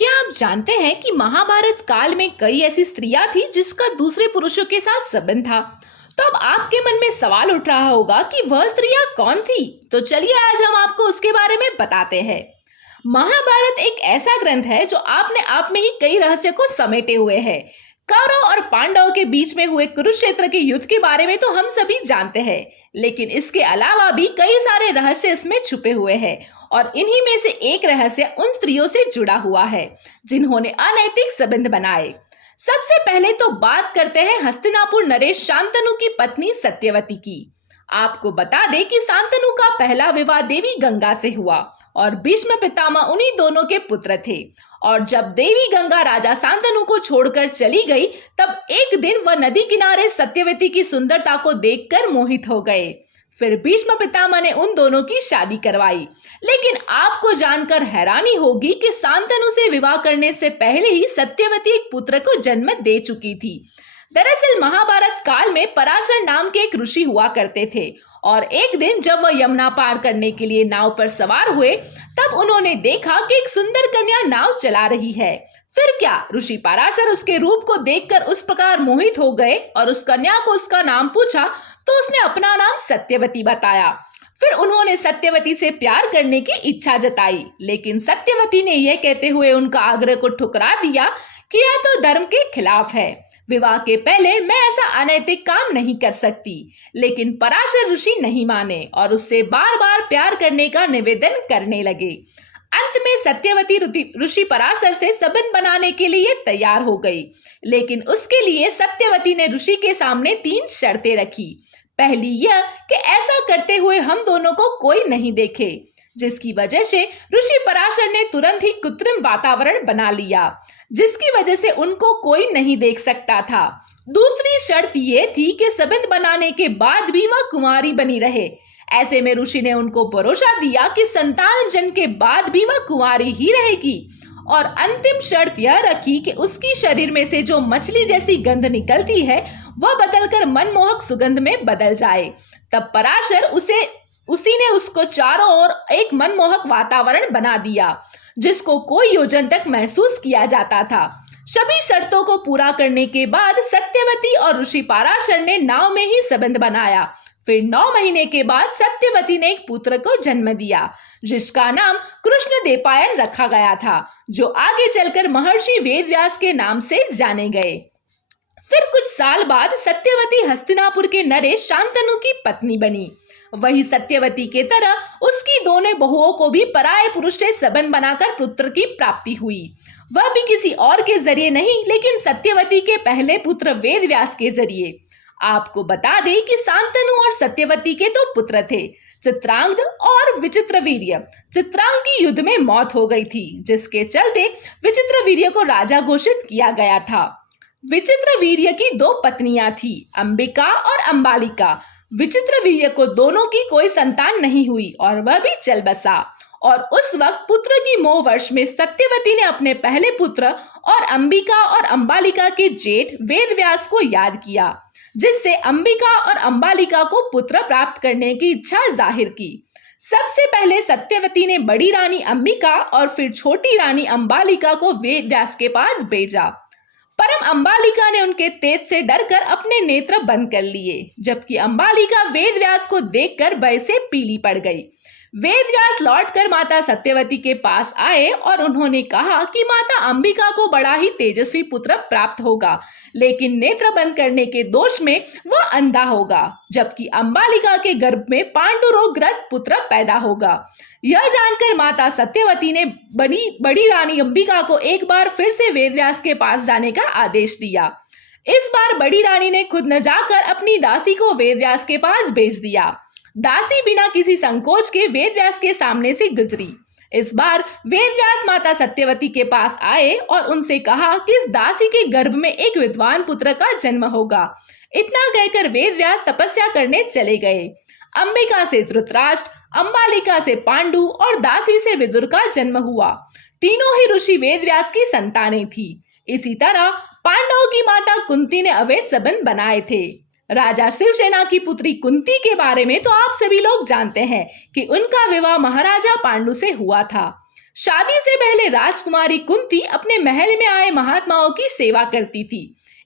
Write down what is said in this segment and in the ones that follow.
क्या आप जानते हैं कि महाभारत काल में कई ऐसी स्त्रियां थी जिसका दूसरे पुरुषों के साथ संबंध था। तो अब आपके मन में सवाल उठ रहा होगा कि वह स्त्रियां कौन थी। तो चलिए आज हम आपको उसके बारे में बताते हैं। महाभारत एक ऐसा ग्रंथ है जो आपने आप में ही कई रहस्य को समेटे हुए है। कौरव और पांडवों के बीच में हुए कुरुक्षेत्र के युद्ध के बारे में तो हम सभी जानते हैं, लेकिन इसके अलावा भी कई सारे रहस्य इसमें छुपे हुए हैं। और इन्हीं में से एक रहस्य उन स्त्रियों से जुड़ा हुआ है जिन्होंने अनैतिक संबंध बनाए। सबसे पहले तो बात करते हैं हस्तिनापुर नरेश शांतनु की पत्नी सत्यवती की। आपको बता दें कि शांतनु का पहला विवाह देवी गंगा से हुआ और भीष्म पितामह उन्हीं दोनों के पुत्र थे। और जब देवी गंगा राजा शांतनु को छोड़कर चली गई, तब एक दिन वह नदी किनारे सत्यवती की सुंदरता को देखकर मोहित हो गए। फिर भीष्म पितामह ने उन दोनों की शादी करवाई। लेकिन आपको जानकर हैरानी होगी कि शांतनु से विवाह करने से पहले ही सत्यवती एक पुत्र को जन्म दे चुकी थी। दरअसल महाभारत काल में पराशर नाम के एक ऋषि हुआ करते थे और एक दिन जब वह यमुना पार करने के लिए नाव पर सवार हुए, तब उन्होंने देखा कि एक सुंदर कन्या नाव चला रही है। फिर क्या, ऋषि पराशर उसके रूप को देखकर उस प्रकार मोहित हो गए और उस कन्या को उसका नाम पूछा तो उसने अपना नाम सत्यवती बताया। फिर उन्होंने सत्यवती से प्यार करने की इच्छा जताई, लेकिन सत्यवती ने यह कहते हुए उनका आग्रह को ठुकरा दिया कि यह तो धर्म के खिलाफ है। विवाह के पहले मैं ऐसा अनैतिक काम नहीं कर सकती। लेकिन पराशर ऋषि नहीं माने और उससे बार बार प्यार करने का निवेदन करने लगे। अंत में सत्यवती ऋषि पराशर से संबंध बनाने के लिए तैयार हो गई, लेकिन उसके लिए सत्यवती ने ऋषि के सामने 3 शर्तें रखी। पहली यह कि ऐसा करते हुए हम दोनों को कोई नहीं देखे, जिसकी वजह से ऋषि पराशर ने तुरंत ही कृत्रिम वातावरण बना लिया, जिसकी वजह से उनको कोई नहीं देख सकता था। दूसरी शर्त यह थी कि संबंध बनाने के बाद भी वह कुंवारी बनी रहे। ऐसे में ऋषि ने उनको भरोसा दिया कि संतान जन्म के बाद भी वह कुंवारी ही रहेगी। और अंतिम शर्त यह रखी कि उसकी शरीर में से जो मछली जैसी गंध निकलती है वह बदलकर मनमोहक सुगंध में बदल जाए। तब पराशर उसी ने उसको चारों ओर एक मनमोहक वातावरण बना दिया, जिसको कोई योजन तक महसूस किया जाता था। सभी शर्तों को पूरा करने के बाद सत्यवती और ऋषि पराशर ने नाव में ही संबंध बनाया। फिर 9 महीने के बाद सत्यवती ने एक पुत्र को जन्म दिया, जिसका नाम कृष्ण देवपायन रखा गया था, जो आगे चलकर महर्षि वेदव्यास के नाम से जाने गए। फिर कुछ साल बाद सत्यवती हस्तिनापुर के नरेश शांतनु की पत्नी बनी। वही सत्यवती के तरह उसकी दोनों बहुओं को भी पराये पुरुष से संबंध बनाकर पुत्र की प्राप्ति हुई। वह भी किसी और के जरिए नहीं, लेकिन सत्यवती के पहले पुत्र वेदव्यास के जरिए। आपको बता दें कि शांतनु और सत्यवती के 2 पुत्र थे, चित्रांगद और विचित्रवीर्य। चित्रांग की युद्ध में मौत हो गई थी, जिसके चलते विचित्रवीर्य को राजा घोषित किया गया था। विचित्रवीर्य की 2 पत्नियां थी, अंबिका और अंबालिका। विचित्रवीर्य को दोनों की कोई संतान नहीं हुई और वह भी चल बसा। और उस वक्त पुत्र की मोह वर्ष में सत्यवती ने अपने पहले पुत्र और अंबिका और अंबालिका के जेठ वेदव्यास को याद किया, जिससे अंबिका और अंबालिका को पुत्र प्राप्त करने की इच्छा जाहिर की। सबसे पहले सत्यवती ने बड़ी रानी अंबिका और फिर छोटी रानी अंबालिका को वेदव्यास के पास भेजा। परम अंबालिका ने उनके तेज से डरकर अपने नेत्र बंद कर लिए, जबकि अंबालिका वेदव्यास को देखकर भय से पीली पड़ गई। वेदव्यास लौटकर माता सत्यवती के पास आए और उन्होंने कहा कि माता अंबिका को बड़ा ही तेजस्वी पुत्र प्राप्त होगा, लेकिन नेत्र बंद करने के दोष में वह अंधा होगा, जबकि अंबालिका के गर्भ में पांडु रोगग्रस्त पुत्र पैदा होगा। यह जानकर माता सत्यवती ने बड़ी रानी अंबिका को एक बार फिर से वेदव्यास के पास जाने का आदेश दिया। इस बार बड़ी रानी ने खुद न जाकर अपनी दासी को वेदव्यास के पास भेज दिया। दासी बिना किसी संकोच के वेदव्यास के सामने से गुजरी। इस बार वेदव्यास माता सत्यवती के पास आए और उनसे कहा कि इस दासी के गर्भ में एक विद्वान पुत्र का जन्म होगा। इतना कहकर वेदव्यास तपस्या करने चले गए। अंबिका से धृतराष्ट्र, अंबालिका से पांडु और दासी से विदुर का जन्म हुआ। तीनों ही ऋषि वेदव्यास की संतानें थी। इसी तरह पांडवों की माता कुंती ने अवैध संबंध बनाए थे। राजा शिवसेना की पुत्री कुंती के बारे में तो आप सभी लोग जानते हैं कि उनका विवाह महाराजा पांडु से हुआ था। शादी से पहले राजकुमारी कुंती अपने महल में आए महात्माओं की सेवा करती थी।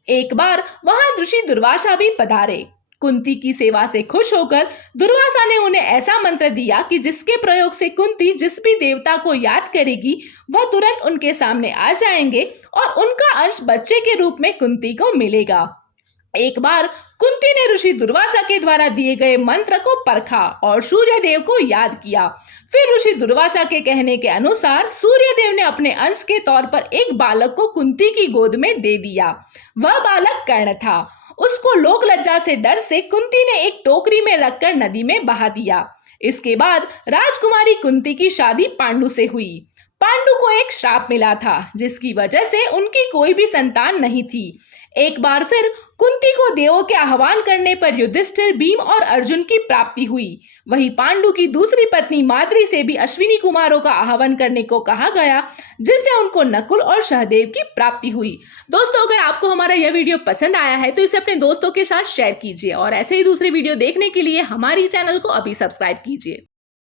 एक बार वहां ऋषि दुर्वासा भी पधारे। कुंती की सेवा से खुश होकर दुर्वासा ने उन्हें ऐसा मंत्र दिया कि जिसके प्रयोग से कुंती जिस भी देवता को याद करेगी वह तुरंत उनके सामने आ जाएंगे और उनका अंश बच्चे के रूप में कुंती को मिलेगा। एक बार कुंती ने ऋषि दुर्वासा के द्वारा दिए गए मंत्र को परखा और सूर्य देव को याद किया। फिर ऋषि दुर्वासा के कहने के अनुसार सूर्य देव ने अपने अंश के तौर पर एक बालक को कुंती की गोद में दे दिया। वह बालक कर्ण था। उसको लोक लज्जा से डर से कुंती ने एक टोकरी में रखकर नदी में बहा दिया। इसके बाद राजकुमारी कुंती की शादी पांडु से हुई। पांडु को एक श्राप मिला था जिसकी वजह से उनकी कोई भी संतान नहीं थी। एक बार फिर कुंती को देवों के आह्वान करने पर युधिष्ठिर, भीम और अर्जुन की प्राप्ति हुई। वहीं पांडु की दूसरी पत्नी माद्री से भी अश्विनी कुमारों का आह्वान करने को कहा गया, जिससे उनको नकुल और सहदेव की प्राप्ति हुई। दोस्तों, अगर आपको हमारा यह वीडियो पसंद आया है तो इसे अपने दोस्तों के साथ शेयर कीजिए और ऐसे ही दूसरे वीडियो देखने के लिए हमारी चैनल को अभी सब्सक्राइब कीजिए।